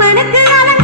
மனத்து அலங்க